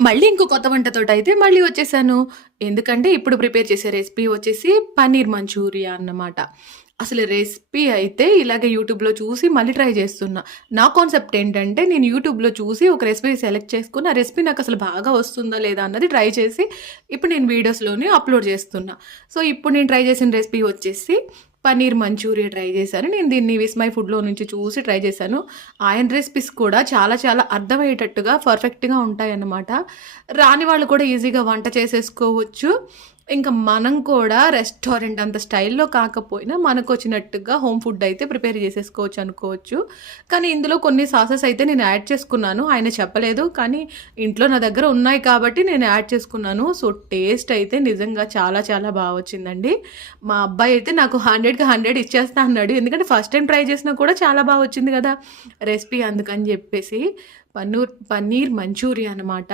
మళ్ళీ ఇంకో కొత్త వంటతోటయితే మళ్ళీ వచ్చేసాను. ఎందుకంటే ఇప్పుడు ప్రిపేర్ చేసే రెసిపీ వచ్చేసి పన్నీర్ మంచూరియా అన్నమాట. అసలు రెసిపీ అయితే ఇలాగే యూట్యూబ్‌లో చూసి మళ్ళీ ట్రై చేస్తున్నా. నా కాన్సెప్ట్ ఏంటంటే నేను యూట్యూబ్‌లో చూసి ఒక రెసిపీ సెలెక్ట్ చేసుకొని, ఆ రెసిపీ నాకసలు బాగా వస్తుందా లేదా అన్నది ట్రై చేసి ఇప్పుడు నేను వీడియోస్‌లోని అప్‌లోడ్ చేస్తున్నా. సో, ఇప్పుడు నేను ట్రై చేసిన రెసిపీ వచ్చేసి పన్నీర్ మంచూరియా ట్రై చేశాను. నేను దీన్ని విస్మయ్ ఫుడ్‌లో నుంచి చూసి ట్రై చేశాను. ఆయన రెసిపీస్ కూడా చాలా చాలా అర్థమయ్యేటట్టుగా పర్ఫెక్ట్‌గా ఉంటాయన్నమాట. రాని వాళ్ళు కూడా ఈజీగా వంట చేసేసుకోవచ్చు. ఇంకా మనం కూడా రెస్టారెంట్ అంత స్టైల్‌లో కాకపోయినా మనకొచ్చినట్టుగా హోమ్ ఫుడ్ అయితే ప్రిపేర్ చేసేసుకోవచ్చు అనుకోవచ్చు. కానీ ఇందులో కొన్ని సాసెస్ అయితే నేను యాడ్ చేసుకున్నాను. ఆయన చెప్పలేదు. కానీ ఇంట్లో నా దగ్గర ఉన్నాయి కాబట్టి నేను యాడ్ చేసుకున్నాను. సో, టేస్ట్ అయితే నిజంగా చాలా చాలా బా వచ్చిందండి. మా అబ్బాయి అయితే నాకు 100కి 100 ఇచ్చేస్తా అన్నాడు. ఎందుకంటే ఫస్ట్ టైమ్ ట్రై చేసినా కూడా చాలా బా వచ్చింది గదా! రెసిపీ అందుకని జెప్పేసి. పన్నీర్ మంచూరియా అనమాట.